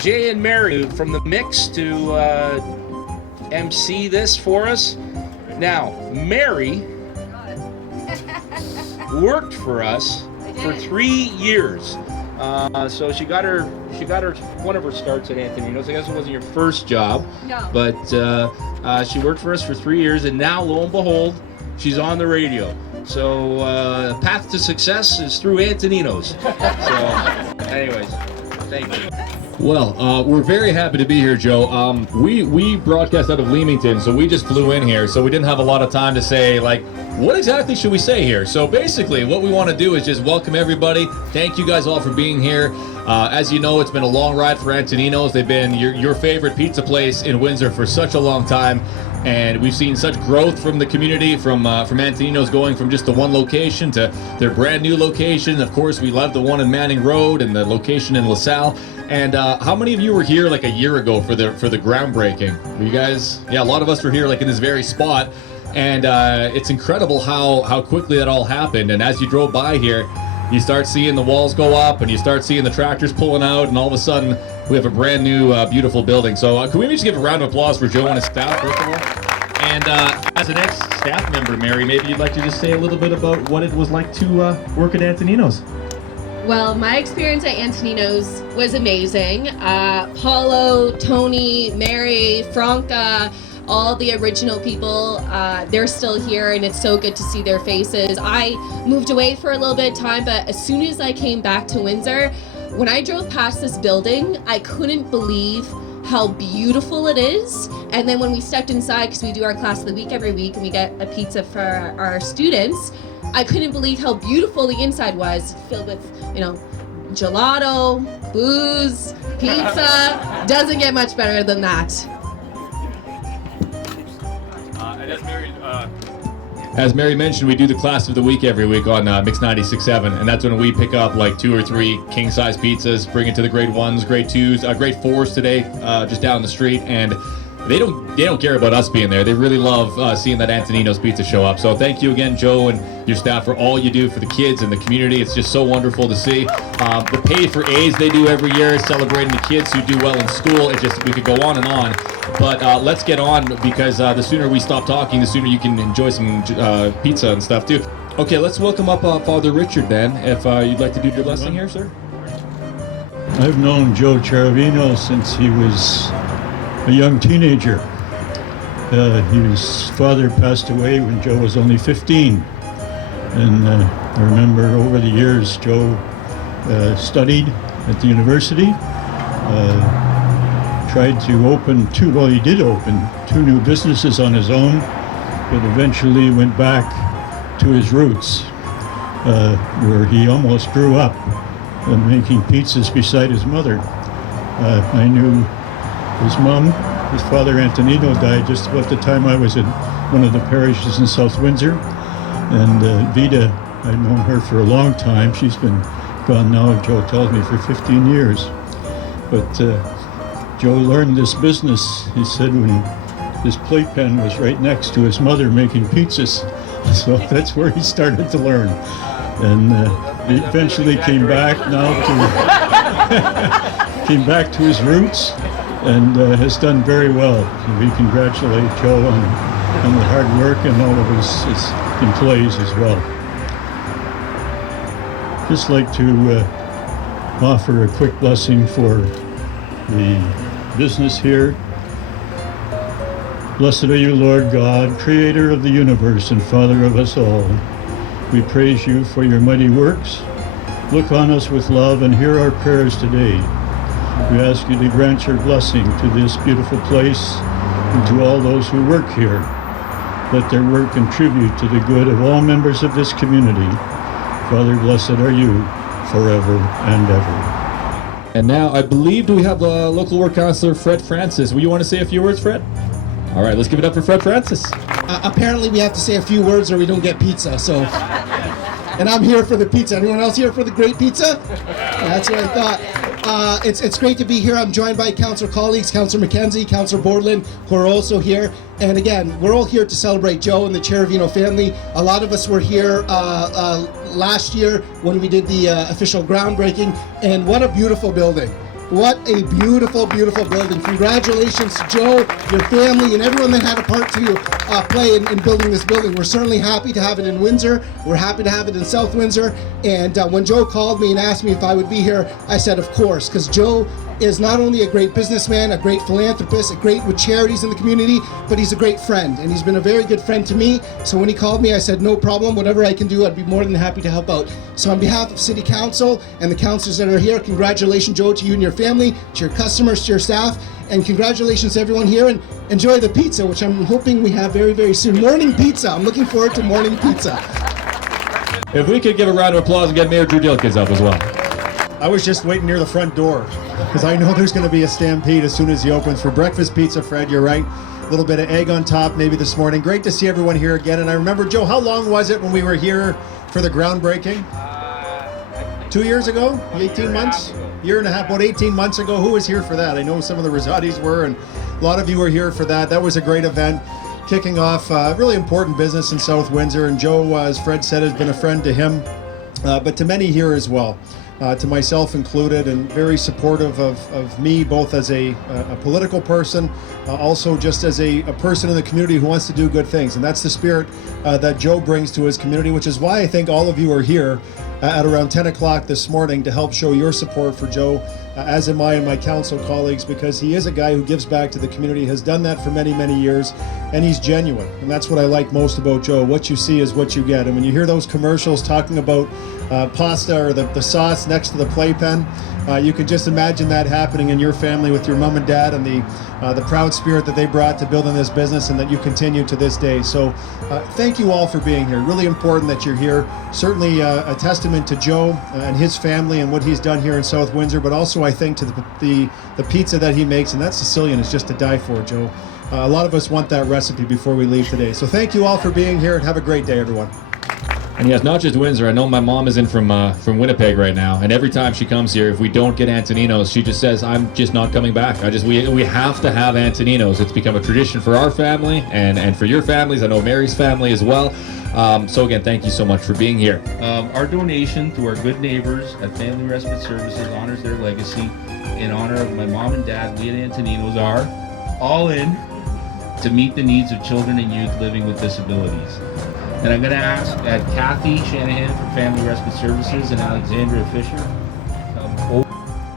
Jay and Mary from the mix to MC this for us. Now, Mary worked for us for 3 years. So she got her one of her starts at Antonino's. I guess it wasn't your first job, no. But she worked for us for 3 years, and now lo and behold, she's on the radio. So path to success is through Antonino's. So, anyways, thank you. Well, we're very happy to be here, Joe. We broadcast out of Leamington, so we just flew in here, so we didn't have a lot of time to say, like, what exactly should we say here? So basically, what we want to do is just welcome everybody. Thank you guys all for being here. As you know, it's been a long ride for Antonino's. They've been your favorite pizza place in Windsor for such a long time, and we've seen such growth from the community, from Antonino's going from just the one location to their brand new location. Of course, we love the one in Manning Road and the location in LaSalle. And how many of you were here like a year ago for the groundbreaking? Were you guys? Yeah, a lot of us were here like in this very spot. And it's incredible how quickly that all happened. And as you drove by here, you start seeing the walls go up and you start seeing the tractors pulling out, and all of a sudden we have a brand new beautiful building. So can we just give a round of applause for Joe and his staff, first of all? And as an ex-staff member, Mary, maybe you'd like to just say a little bit about what it was like to work at Antonino's. Well, my experience at Antonino's was amazing. Paulo, Tony, Mary, Franca, all the original people, they're still here, and it's so good to see their faces. I moved away for a little bit of time, but as soon as I came back to Windsor, when I drove past this building, I couldn't believe how beautiful it is. And then when we stepped inside, because we do our class of the week every week and we get a pizza for our students, I couldn't believe how beautiful the inside was, filled with, gelato, booze, pizza. Doesn't get much better than that. As Mary mentioned, we do the class of the week every week on Mix 96.7, and that's when we pick up like 2 or 3 king-size pizzas, bring it to the grade 1s, grade 2s, grade 4s today, just down the street, and they don't care about us being there. They really love seeing that Antonino's pizza show up. So thank you again, Joe, and your staff for all you do for the kids and the community. It's just so wonderful to see. The Pay for A's they do every year, celebrating the kids who do well in school. It just, we could go on and on. But let's get on, because the sooner we stop talking, the sooner you can enjoy some pizza and stuff too. Okay, let's welcome up Father Richard then, if you'd like to do your blessing here, sir. I've known Joe Cheravino since he was a young teenager. His father passed away when Joe was only 15. And I remember over the years Joe studied at the university, tried to open he did open 2 new businesses on his own, but eventually went back to his roots, where he almost grew up making pizzas beside his mother. I knew his mom. His father Antonino died just about the time I was in one of the parishes in South Windsor. And Vida, I've known her for a long time. She's been gone now, Joe tells me, for 15 years. But Joe learned this business, he said, when his playpen was right next to his mother making pizzas. So that's where he started to learn. And he eventually came back came back to his roots, and has done very well. So we congratulate Joe on the hard work and all of his employees as well. Just like to offer a quick blessing for the business here. Blessed are you, Lord God, creator of the universe and Father of us all. We praise you for your mighty works. Look on us with love and hear our prayers today. We ask you to grant your blessing to this beautiful place and to all those who work here. Let their work contribute to the good of all members of this community. Father, blessed are you forever and ever. And now, I believe, do we have local work counselor Fred Francis? Will you want to say a few words, Fred? All right, let's give it up for Fred Francis. Apparently we have to say a few words or we don't get pizza, so. And I'm here for the pizza. Anyone else here for the great pizza? That's what I thought. It's great to be here. I'm joined by council colleagues, Councillor McKenzie, Councillor Bordelin, who are also here. And again, we're all here to celebrate Joe and the Cheravino family. A lot of us were here last year when we did the official groundbreaking, and what a beautiful building. What a beautiful, beautiful building. Congratulations to Joe, your family, and everyone that had a part to play in building this building. We're certainly happy to have it in Windsor. We're happy to have it in South Windsor. And when Joe called me and asked me if I would be here, I said, of course, because Joe is not only a great businessman, a great philanthropist, a great with charities in the community, but he's a great friend, and he's been a very good friend to me. So when he called me, I said, no problem, whatever I can do, I'd be more than happy to help out. So on behalf of City Council and the councilors that are here, congratulations, Joe, to you and your family, to your customers, to your staff, and congratulations to everyone here, and enjoy the pizza, which I'm hoping we have very, very soon. Morning pizza, I'm looking forward to morning pizza. If we could give a round of applause and get Mayor Drew Dilkins up as well. I was just waiting near the front door because I know there's going to be a stampede as soon as he opens for breakfast pizza. Fred, you're right. A little bit of egg on top maybe this morning. Great to see everyone here again. And I remember, Joe, how long was it when we were here for the groundbreaking? 2 years ago? 18 months? Year and a half, about 18 months ago. Who was here for that? I know some of the Rosati's were, and a lot of you were here for that. That was a great event. Kicking off really important business in South Windsor. And Joe, as Fred said, has been a friend to him, but to many here as well. To myself included, and very supportive of me, both as a political person, also just as a person in the community who wants to do good things. And that's the spirit that Joe brings to his community, which is why I think all of you are here at around 10 o'clock this morning to help show your support for Joe, as am I and my council colleagues, because he is a guy who gives back to the community, has done that for many, many years, and he's genuine. And that's what I like most about Joe. What you see is what you get. And when you hear those commercials talking about pasta or the sauce next to the playpen, you can just imagine that happening in your family with your mom and dad, and the proud spirit that they brought to building this business and that you continue to this day. So thank you all for being here. Really important that you're here. Certainly a testament to Joe and his family and what he's done here in South Windsor, but also I think to the pizza that he makes, and that Sicilian is just to die for, Joe. A lot of us want that recipe before we leave today. So thank you all for being here, and have a great day, everyone. And yes, not just Windsor. I know my mom is in from Winnipeg right now, and every time she comes here, if we don't get Antonino's, she just says, "I'm just not coming back." We have to have Antonino's. It's become a tradition for our family and for your families. I know Mary's family as well. So again, thank you so much for being here. Our donation to our good neighbors at Family Respite Services honors their legacy in honor of my mom and dad. We at Antonino's are all in to meet the needs of children and youth living with disabilities. And I'm going to ask Kathy Shanahan from Family Respite Services and Alexandria Fisher.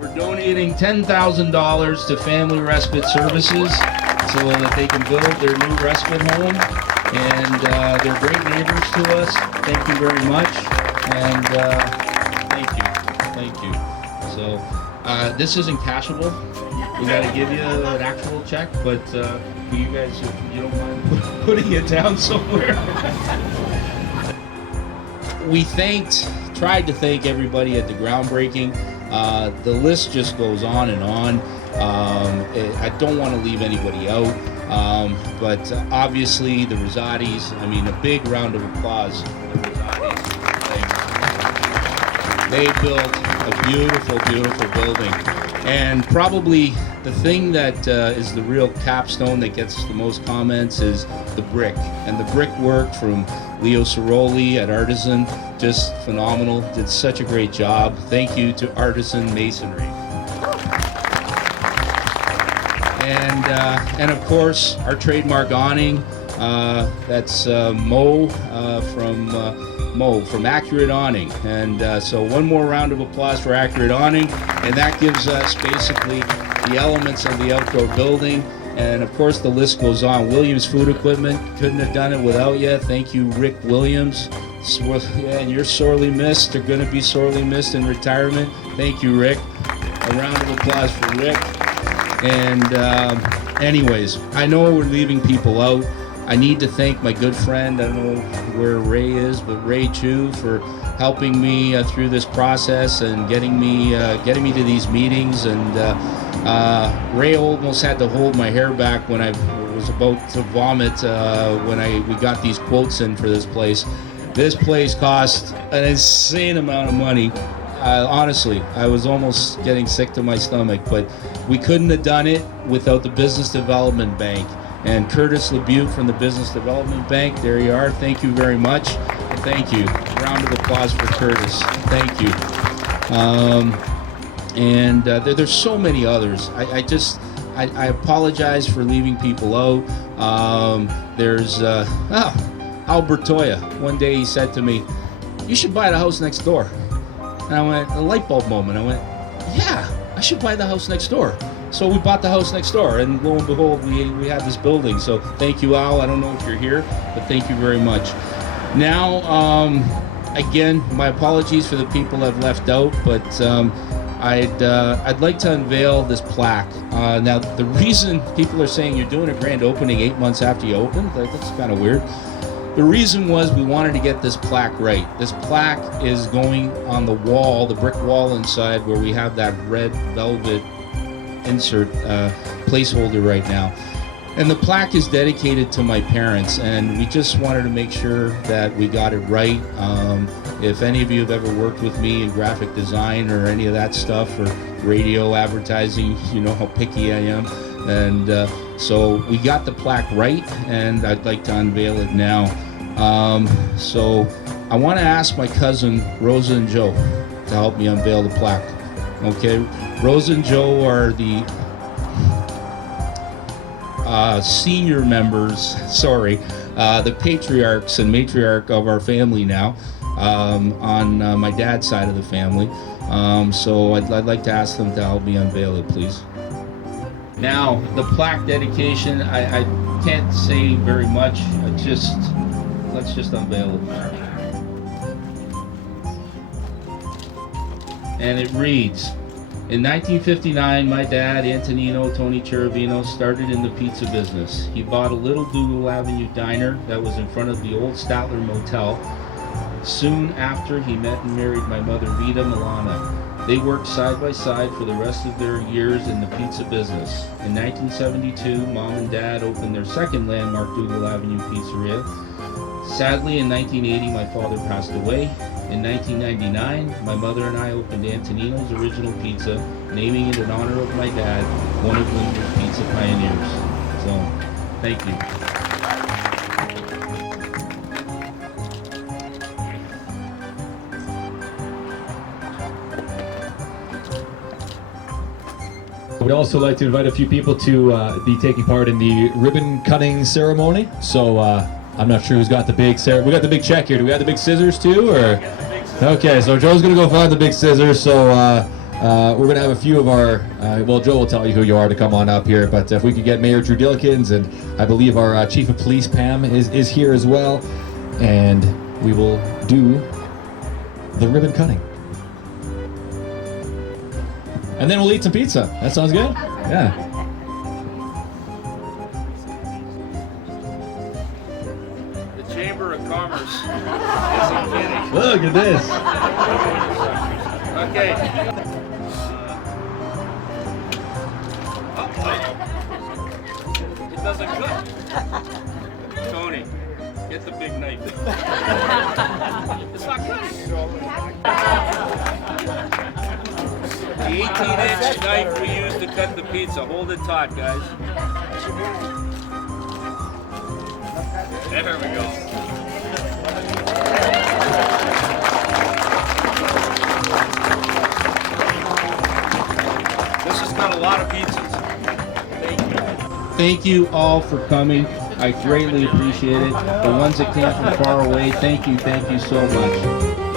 We're donating $10,000 to Family Respite Services so that they can build their new respite home. And they're great neighbors to us. Thank you very much. And thank you. So this isn't cashable. We got to give you an actual check, but you guys, if you don't mind putting it down somewhere. We tried to thank everybody at the groundbreaking. The list just goes on and on. I don't want to leave anybody out, but obviously the Rosati's, I mean, a big round of applause. The Rosati's, they built a beautiful, beautiful building. And probably the thing that is the real capstone that gets the most comments is the brick. And the brickwork from Leo Ciroli at Artisan, just phenomenal. Did such a great job. Thank you to Artisan Masonry. And of course, our trademark awning, that's Mo from Accurate Awning. And so one more round of applause for Accurate Awning, and that gives us basically the elements of the outdoor building. And of course the list goes on. Williams Food Equipment, couldn't have done it without you. Thank you, Rick Williams. And you're sorely missed. They're going to be sorely missed in retirement. Thank you, Rick. A round of applause for Rick. And anyways, I know we're leaving people out. I need to thank my good friend, I don't know where Ray is, but Ray Chu for helping me through this process and getting me to these meetings. And Ray almost had to hold my hair back when I was about to vomit when we got these quotes in for this place. This place cost an insane amount of money. Honestly, I was almost getting sick to my stomach, but we couldn't have done it without the Business Development Bank. And Curtis LeBute from the Business Development Bank, there you are. Thank you very much. Thank you. A round of applause for Curtis. Thank you. and there's so many others. I apologize for leaving people out. There's Albert Toya. One day he said to me, "You should buy the house next door." And I went, a light bulb moment. I went, yeah, I should buy the house next door. So we bought the house next door, and lo and behold, we have this building. So thank you, Al. I don't know if you're here, but thank you very much. Now, again, my apologies for the people I've left out, but I'd like to unveil this plaque. Now, the reason people are saying you're doing a grand opening 8 months after you opened, that's kind of weird. The reason was we wanted to get this plaque right. This plaque is going on the wall, the brick wall inside, where we have that red velvet insert placeholder right now. And the plaque is dedicated to my parents, and we just wanted to make sure that we got it right. If any of you have ever worked with me in graphic design or any of that stuff, or radio advertising, you know how picky I am. And so we got the plaque right, and I'd like to unveil it now. So I want to ask my cousin Rosa and Joe to help me unveil the plaque. Okay, Rosa and Joe are the senior members, the patriarchs and matriarch of our family now, on my dad's side of the family. So I'd like to ask them to help me unveil it, please. Now, the plaque dedication, I can't say very much. Let's just unveil it. And it reads, in 1959, my dad, Antonino Tony Cherovino, started in the pizza business. He bought a little Dougal Avenue diner that was in front of the old Statler Motel. Soon after, he met and married my mother, Vita Milana. They worked side by side for the rest of their years in the pizza business. In 1972, Mom and Dad opened their second landmark Dougal Avenue pizzeria. Sadly, in 1980, my father passed away. In 1999, my mother and I opened Antonino's Original Pizza, naming it in honor of my dad, one of Windward Pizza pioneers. So, thank you. We'd also like to invite a few people to be taking part in the ribbon cutting ceremony. So I'm not sure who's got the big we got the big check here. Do we have the big scissors too, or? Okay, so Joe's gonna go find the big scissors. So we're gonna have a few of our. Well, Joe will tell you who you are to come on up here. But if we could get Mayor Drew Dillikins, and I believe our Chief of Police Pam is here as well, and we will do the ribbon cutting. And then we'll eat some pizza. That sounds good? Yeah. The Chamber of Commerce isn't kidding. Look at this. Okay. It doesn't cut. Tony, get the big knife. It's not cutting. The 18-inch knife we use to cut the pizza. Hold it taut, guys. There we go. This has got a lot of pizzas. Thank you. Thank you all for coming. I greatly appreciate it. The ones that came from far away, thank you so much.